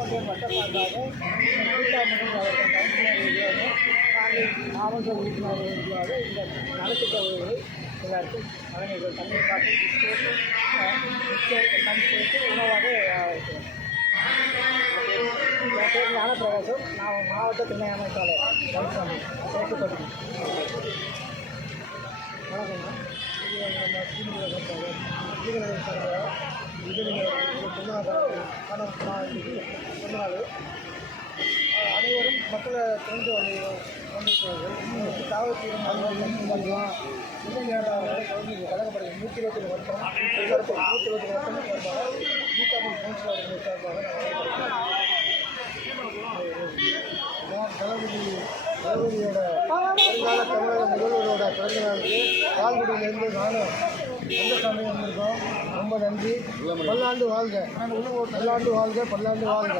வந்து மட்டப்பாட்டாக கூட்டாமணி அவர்கள் கவுன்சிலர் மாவட்ட உறுப்பினர் ரீதியாக இந்த நலத்திட்ட உதவிகளை எல்லாருக்கும் வழங்குகிறது. தண்ணீர் பாட்டு பிஸ்கெட் எல்லாம் சேர்த்து உணவாக இருக்கிறோம். என் பேர் ஞானப்பிரகாசம். நான் மாவட்ட துணை அமைப்பாளர் கவுன்சாமி சேர்க்கப்பட்டி. வணக்கம்ண்ணா. இது நம்ம ஸ்ரீநிதி இது நீங்கள் சொன்னாங்க அனைவரும் மக்களை திறந்து வந்திருக்கிறார்கள். காவல்துறை பண்ணுறோம். கழகப்படை 120 வருஷம் 120 வருஷம் சார்பாக கவுன்சிலர் சார்பாக தளபதியோட வருங்கால தமிழக முதல்வரோட பிறந்த நாளுக்கு பால்குடியிலேருந்து நானும் எந்த சமயம் வந்திருக்கோம். ரொம்ப நன்றி. பல்லாண்டு வாழ்க, பல்லாண்டு வாழ்க, பல்லாண்டு வாழ்க.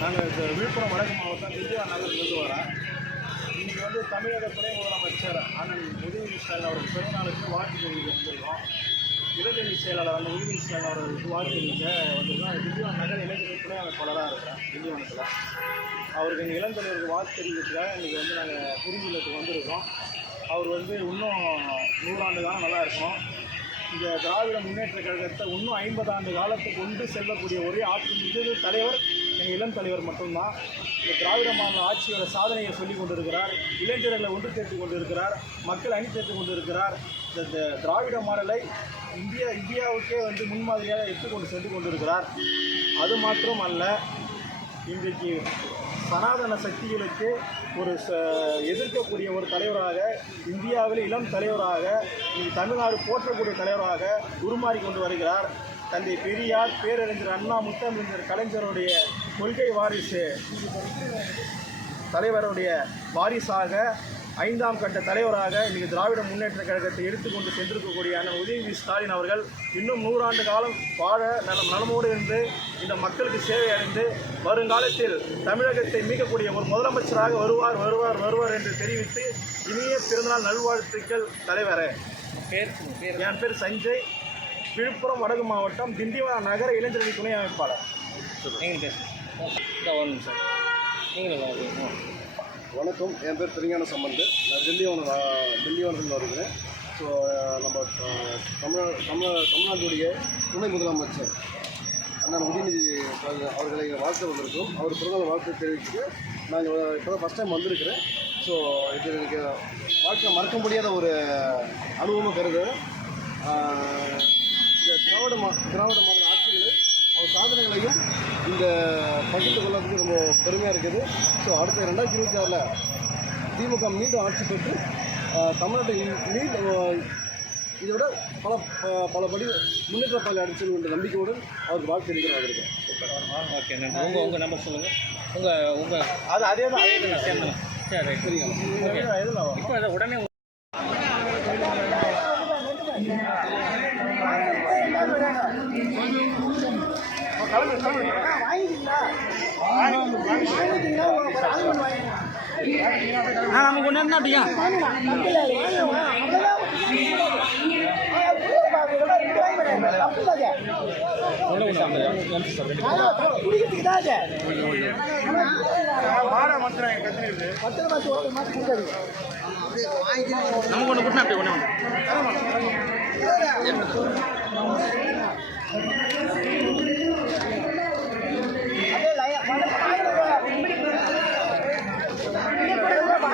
நாங்கள் விழுப்புரம் வடக்கு மாவட்டம் திண்டிவா நகரிலிருந்து வரேன். இன்றைக்கி வந்து தமிழக துணை முதலமைச்சர் அண்ணன் உதயநிதி ஸ்டாலின் அவருக்கு பிறந்தநாளுக்கு வாழ்த்து தெரிவிக்க வந்திருக்கோம். இளைஞரணி செயலாளர் அண்ணன் உதயநிதி ஸ்டாலின் அவர்களுக்கு வாழ்த்து தெரிவிக்க வந்திருக்கோம். திண்டிவா நகர் இளைஞரணி துணை அமைப்பாளராக இருக்கிறேன் திண்டிவனத்தில். அவருக்கு எங்கள் இளந்தலைவருக்கு வாழ்த்து தெரிவிக்கிறதுக்காக இன்றைக்கி வந்து நாங்கள் குறிஞ்சிலத்துக்கு வந்திருக்கோம். அவர் வந்து இன்னும் 100 ஆண்டு காலம் நல்லா இருக்கணும். இந்த திராவிட முன்னேற்ற கழகத்தை இன்னும் 50 ஆண்டு காலத்துக்கு கொண்டு செல்லக்கூடிய ஒரே ஆட்சி தலைவர் எங்கள் இளம் தலைவர் மட்டும்தான். இந்த திராவிட மாநில ஆட்சியோட சாதனையை சொல்லிக் கொண்டிருக்கிறார். இளைஞர்களை ஒன்று சேர்த்து கொண்டிருக்கிறார். மக்கள் அணி சேர்த்து கொண்டிருக்கிறார். இந்த திராவிட மாடலை இந்தியாவுக்கே வந்து முன்மாதிரியாக எடுத்துக்கொண்டு சென்று கொண்டிருக்கிறார். அது மாத்திரம் அல்ல, இன்றைக்கு சனாதன சக்திகளுக்கு ஒரு எதிர்க்கக்கூடிய ஒரு தலைவராக, இந்தியாவில் இளம் தலைவராக, தமிழ்நாடு போற்றக்கூடிய தலைவராக உருமாறி கொண்டு வருகிறார். தந்தை பெரியார், பேரறிஞர் அண்ணா, முத்தமிழர் கலைஞருடைய கொள்கை வாரிசு தலைவருடைய வாரிசாக 5ஆம் கட்ட தலைவராக இன்றைக்கு திராவிட முன்னேற்ற கழகத்தை எடுத்துக்கொண்டு சென்றிருக்கக்கூடிய அண்ணன் உதயநிதி ஸ்டாலின் அவர்கள் இன்னும் 100 ஆண்டு காலம் வாழ நலமோடு இருந்து இந்த மக்களுக்கு சேவை அடைந்து வருங்காலத்தில் தமிழகத்தை மீட்கக்கூடிய ஒரு முதலமைச்சராக வருவார் என்று தெரிவித்து இனிய பிறந்தநாள் நல்வாழ்த்துக்கள் தலைவரே. என் பேர் சஞ்சய், விழுப்புரம் வடக்கு மாவட்டம் திண்டிவன நகர இளைஞரணி துணை அமைப்பாளர். வணக்கம், என் பேர் திருஞான சம்பந்தர். நான் திண்டிவனத்தில் வருகிறேன். ஸோ நம்ம தமிழ்நாட்டுடைய துணை முதலமைச்சர் அண்ணன் உதயநிதி அவர்களை வாழ்த்து வந்திருக்கோம். அவர் பிறந்தநாள் வாழ்த்து தெரிவித்து நாங்கள் இப்போ தான் ஃபஸ்ட் டைம் வந்திருக்கிறேன். ஸோ இது எனக்கு வாழ்க்கை மறக்க முடியாத ஒரு அனுபவமாக கருதுகிறேன். இந்த திராவிட மாநில ஆட்சிகளை அவர் சாதனைகளையும் இந்த பகிர்ந்து கொள்வதற்கு ரொம்ப பெருமையாக இருக்குது. ஸோ அடுத்த 2026 திமுக மீண்டும் ஆட்சி பெற்று தமிழ்நாட்டை இதை விட பலபடி முன்னேற்ற பாதை அடிச்சு என்ற நம்பிக்கையுடன் அவருக்கு வாழ்த்து தெரிவிக்கிறேன். அவருக்கு ஓகே, நன்றி. உங்கள் நம்பர் சொல்லுங்கள். உங்கள் அதே தான் சேர்ந்தேன். சரி, சரிங்க. இப்போ உடனே நம்ம கொண்டு வந்தா அப்படியா நம்ம கொண்டு கொடுத்தா அப்படி ஒன்று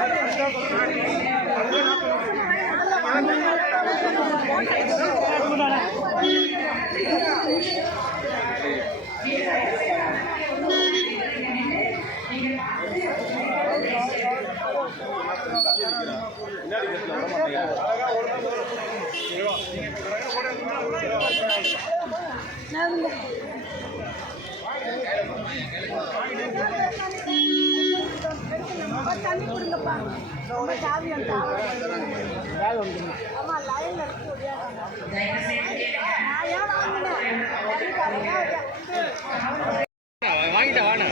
அதே தண்ணி கொடுங்கப்பா. ரொம்ப சாவி ஆமா லைன் எடுத்து நான் ஏன் வாங்கினேன் வாங்கிட்டா வாண்ணா.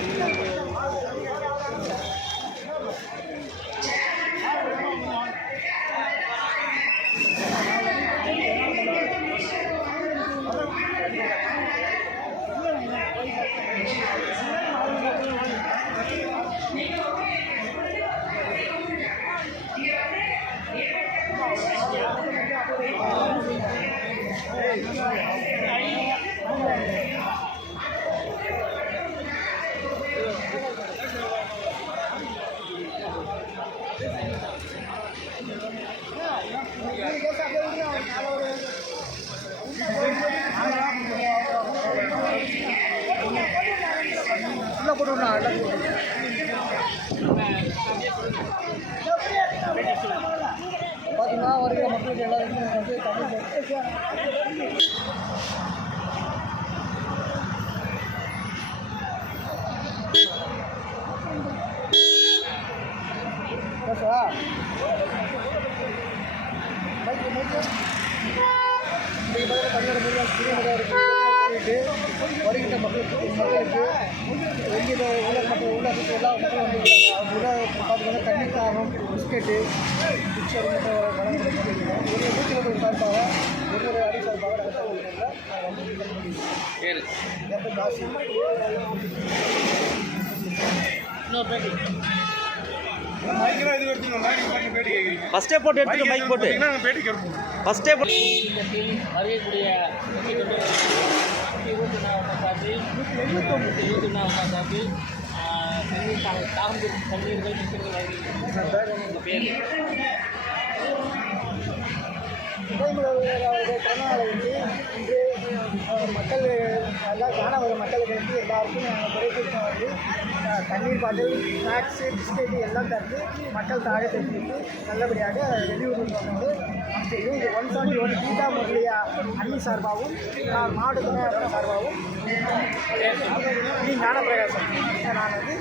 பார்த்தீங்கன்னா வருகிற மக்களுக்கு எல்லாருக்கும் வந்து தமிழ் வருகின்ற மக்களுக்கு வெளியில் உள்ள மக்கள் உள்ள எல்லா மக்களும் வந்து பார்த்தீங்கன்னா தண்ணீர் தாகம் பிஸ்கெட்டு மிக்சர் மட்டும் வழங்கியிருக்கோம். ஒரு 150 சார்பாக ஒரு அடி சார்பாக நாங்கள் காசு ஃபஸ்ட்டே போட்டு எடுத்துட்டு மைக் போட்டு ஃபஸ்ட்டே போட்டு அறியக்கூடிய 121 சார்பில் தண்ணீர் தாகம் தண்ணீர்கள் மிக்கர்கள் வழங்கியிருக்கிறார்கள். பேர் கொரோனாவில் வந்து இன்று மக்கள் எல்லாம் காண வர மக்களுக்கு வந்து எல்லாருக்கும் நாங்கள் குறைப்பிடிச்சோம் வந்து தண்ணீர் பாட்டில் ஸ்நாக்ஸு பிஸ்கெட்டு எல்லாம் தந்து மக்கள் தாக தெரிஞ்சுட்டு நல்லபடியாக வெளியூருக்கு வந்து இது 171 கீதா முரளியா அண்ணி சார்பாகவும் நான் மாவட்ட துணையாளர் சார்பாகவும் ஞானப்பிரகாசம் நான் வந்து